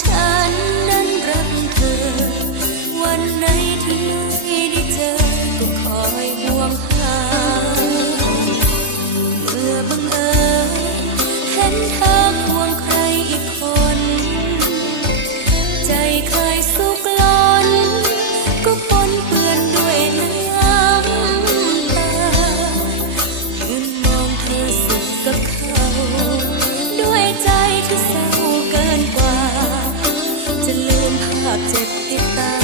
ฉันนั้นรักเธอ วันไหนที่ไม่ได้เจอ ก็คอยห่วงหา เมื่อบังเอิญเห็นเธอ เจ็บติดตา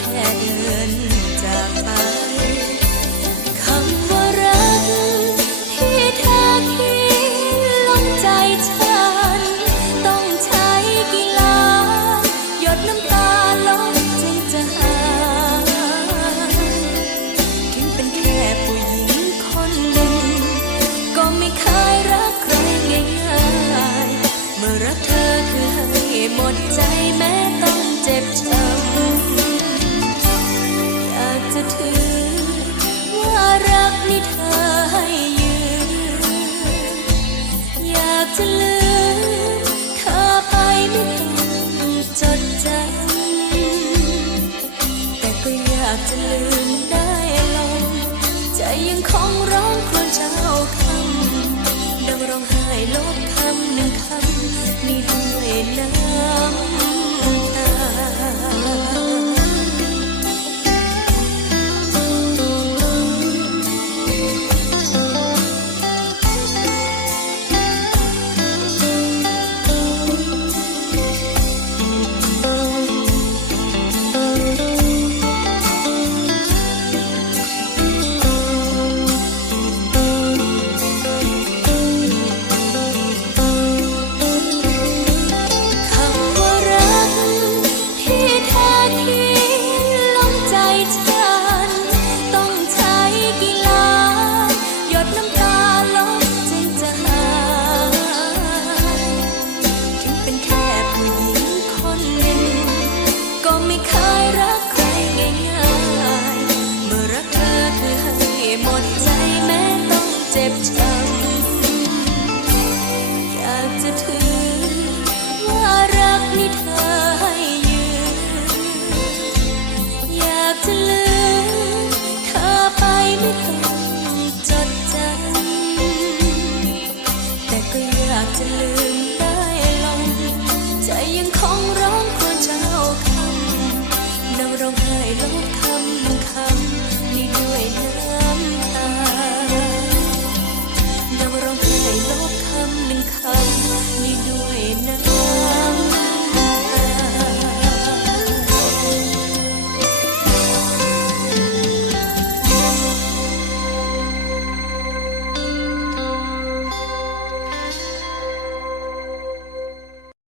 แค่เดินจากไปคำว่ารักที่เธอคิดลงใจฉัน ต้องใช้กี่ล้านหยดน้ำตาลงจึงจะหายถึงเป็นแค่ผู้หญิงคนหนึ่ง ก็ไม่เคยรักใครง่ายเมื่อรักเธอคือให้หมดใจแม้ sipped tight.